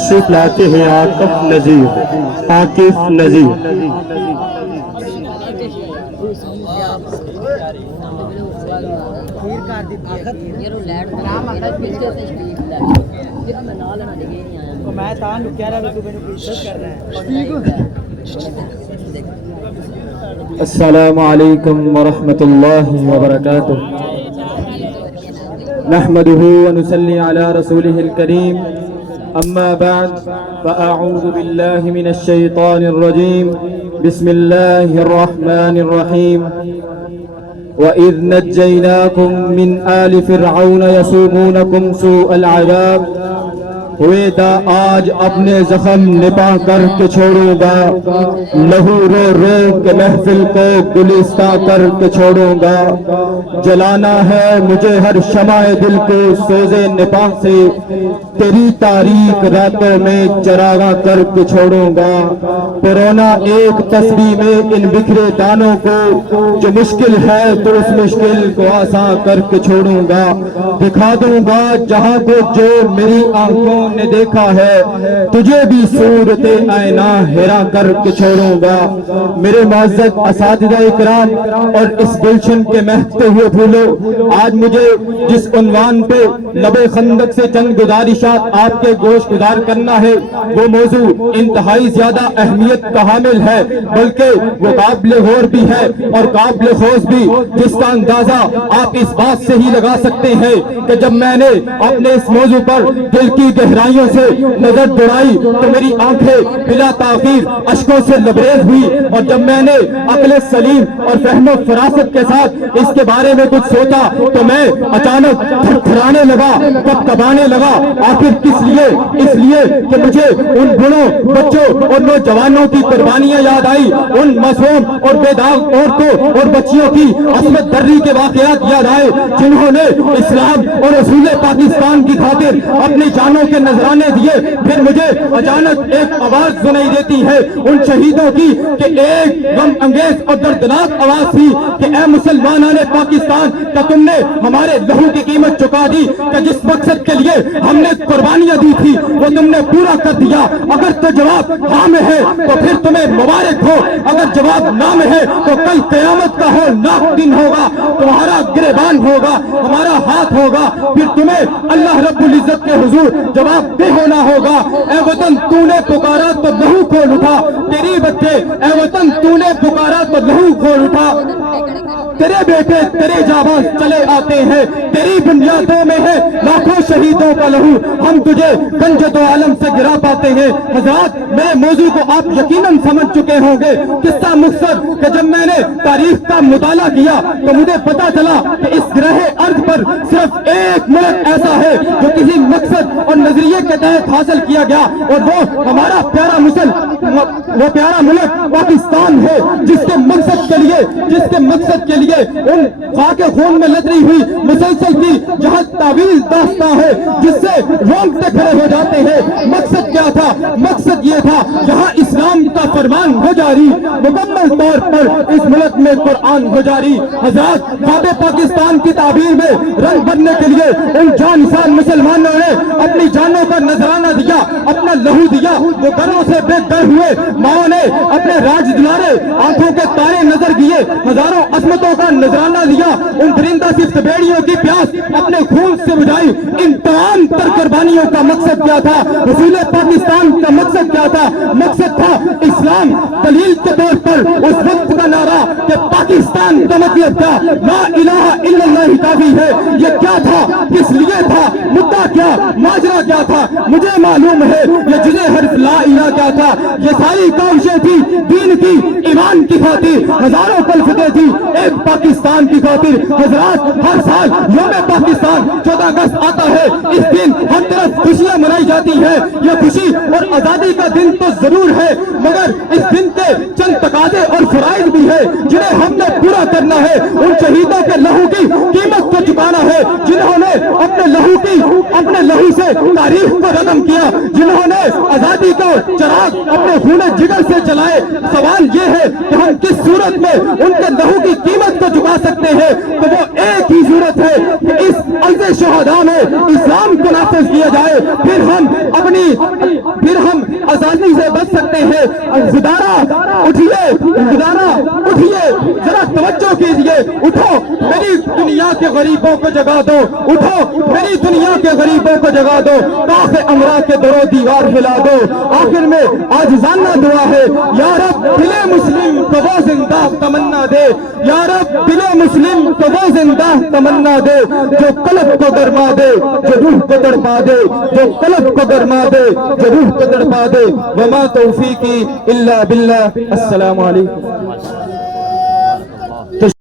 تشریف لاتے ہیں عاقف نذیر السلام علیکم ورحمۃ اللہ وبرکاتہ نحمده ونصلي على رسوله الكريم اما بعد فاعوذ بالله من الشيطان الرجيم بسم الله الرحمن الرحيم وَإِذْ نَجَّيْنَاكُمْ مِنْ آلِ فِرْعَوْنَ يَسُومُونَكُمْ سُوءَ الْعَذَابِ ہوئے آج اپنے زخم نپا کر کے چھوڑوں گا، لہو رو رو کے محفل کو گلستہ کر کے چھوڑوں گا، جلانا ہے مجھے ہر شمع دل کو سوزے نپا سے، تیری تاریک راتوں میں چراغاں کر کے چھوڑوں گا، پرونا ایک تسبیح میں ان بکھرے دانوں کو، جو مشکل ہے تو اس مشکل کو آسان کر کے چھوڑوں گا، دکھا دوں گا جہاں کو جو میری آنکھوں نے دیکھا ہے، تجھے بھی صورت آئینہ ہیرا کر کے چھوڑوں گا۔ میرے معزز اساتذہ اکرام اور اس گلشن کے مہکتے ہوئے پھولوں، آج مجھے جس عنوان پہ لب خندق سے چند گزارشات آپ کے گوش گزار کرنا ہے، وہ موضوع انتہائی زیادہ اہمیت کا حامل ہے، بلکہ وہ قابل غور بھی ہے اور قابل خوض بھی، جس کا اندازہ آپ اس بات سے ہی لگا سکتے ہیں کہ جب میں نے اپنے اس موضوع پر دل کی گہرائیوں سے نظر دوڑائی تو میری آنکھیں بلا تاخیر اشکوں سے لبریز ہوئی، اور جب میں نے عقل سلیم اور فہم و فراست کے ساتھ اس کے بارے میں کچھ سوچا تو میں اچانک تھرتھرانے لگا، کپکپانے لگا۔ آخر کس لیے؟ اس لیے کہ مجھے ان بڑوں، بچوں اور نوجوانوں کی قربانیاں یاد آئی، ان معصوم اور بے داغ عورتوں اور بچیوں کی عصمت دری کے واقعات یاد آئے، جنہوں نے اسلام اور رسول پاکستان کی خاطر اپنی جانوں کے نذرانے دیے۔ پھر مجھے اچانک ایک آواز سنائی دیتی ہے ان شہیدوں کی کہ ایک غم انگیز اور دردناک آواز تھی کہ اے مسلمانان پاکستان، کہ تم نے ہمارے لہو کی قیمت چکا دی، کہ جس مقصد کے لیے ہم نے قربانیاں دی تھی وہ تم نے پورا کر دیا۔ اگر تو جواب ہاں میں ہے تو پھر تمہیں مبارک ہو، اگر جواب نہ میں ہے تو کل قیامت کا ہولناک دن ہوگا، تمہارا گریبان ہوگا، ہمارا ہاتھ ہوگا، پھر تمہیں اللہ رب العزت کے حضور جواب دہ ہونا ہوگا۔ اے وطن تو نے پکارا تو لہو کھول اٹھا، تیری بچے اے وطن تو نے پکارا تو لہو کھول اٹھا، تیرے بیٹے تیرے جانباز چلے آتے ہیں، تیری بنیادوں میں ہے لاکھوں شہیدوں کا لہو، ہم تجھے گنج و عالم سے گرا پاتے ہیں۔ حضرات، میں موضوع کو آپ یقیناً سمجھ چکے ہوں گے۔ قصہ مختصر کہ جب میں نے تاریخ کا مطالعہ کیا تو مجھے پتا چلا کہ اس گرہ ارض پر صرف ایک ملک ایسا ہے جو کسی مقصد اور نظریے کے تحت حاصل کیا گیا، اور وہ ہمارا پیارا ملک پاکستان ہے، جس کے مقصد کے لیے ان خاک خون میں لتری ہوئی مسلسل کی جہاں طویل داستاں ہے جس سے رونگٹے کھڑے ہو جاتے ہیں۔ مقصد کیا تھا؟ مقصد یہ تھا جہاں اسلام کا فرمان ہو جاری، مکمل طور پر اس ملک میں قرآن ہو جاری۔ حضرات، خواب پاکستان کی تعبیر میں رنگ بھرنے کے لیے ان جانسان مسلمانوں نے اپنی جانوں کا نذرانہ دیا، اپنا لہو دیا، وہ گھروں سے بے گھر ہوئے، ماں نے اپنے راج دلارے آنکھوں کے تارے نظر کیے، ہزاروں عظمتوں کا نذرانہ دیا، ان درندہ صرف بیڑیوں کی پیاس اپنے خون سے بجھائی۔ ان تمام تر قربانیوں کا مقصد کیا تھا؟ رسول پاکستان کا مقصد کیا تھا؟ مقصد تھا اسلام۔ دلیل کے طور پر اس وقت کا نعرہ کہ پاکستان کا مطلب تھا لا الہ الا اللہ کافی ہے، یہ کیا تھا؟ کس لیے تھا؟ مدعا کیا؟ ماجرا کیا تھا؟ مجھے معلوم ہے یہ جزے حرف لا الہ کیا تھا۔ یہ ساری کوششیں تھی دین کی، ایمان کی خاطر، ہزاروں کلفتیں تھی ایک پاکستان کی خاطر۔ حضرات، ہر سال یوم پاکستان 14 اگست آتا ہے، اس دن ہر طرف خوشیاں منائی جاتی ہیں۔ یہ خوشی اور آزادی کا دن تو ضرور ہے، مگر اس دن کے چند تقاضے اور فرائض بھی ہیں جنہیں ہم نے پورا کرنا ہے۔ ان شہیدوں کے لہو کی قیمت کو چکانا ہے جنہوں نے اپنے لہو سے تاریخ کو رقم کیا، جنہوں نے آزادی کو چراغ اپنے خون جگر سے چلائے۔ سوال یہ ہے کہ ہم کس صورت میں ان کے لہو کی قیمت کو جھکا سکتے ہیں تو وہ ایک ہی صورت ہے کہ اس عرض شہداء میں اسلام کو نافذ کیا جائے، پھر ہم آزادی سے بچ سکتے ہیں۔ گزارا اٹھیے، ذرا توجہ کیجئے، اٹھو، میری دنیا کے غریبوں کو جگا دو، اٹھو، میری دنیا کے غریبوں کو جگا دو، کاخ امرا کے در و دیوار ہلا دو۔ آخر میں عاجزانہ دعا ہے، یا رب دل مسلم کو وہ زندہ تمنا دے، یا رب دل مسلم کو وہ زندہ تمنا دے، جو قلب کو گرما دے، جو روح کو تڑپا دے، جو قلب کو گرما دے، جو روح کو تڑپا دے۔ وما توفیقی الا باللہ۔ السلام علیکم۔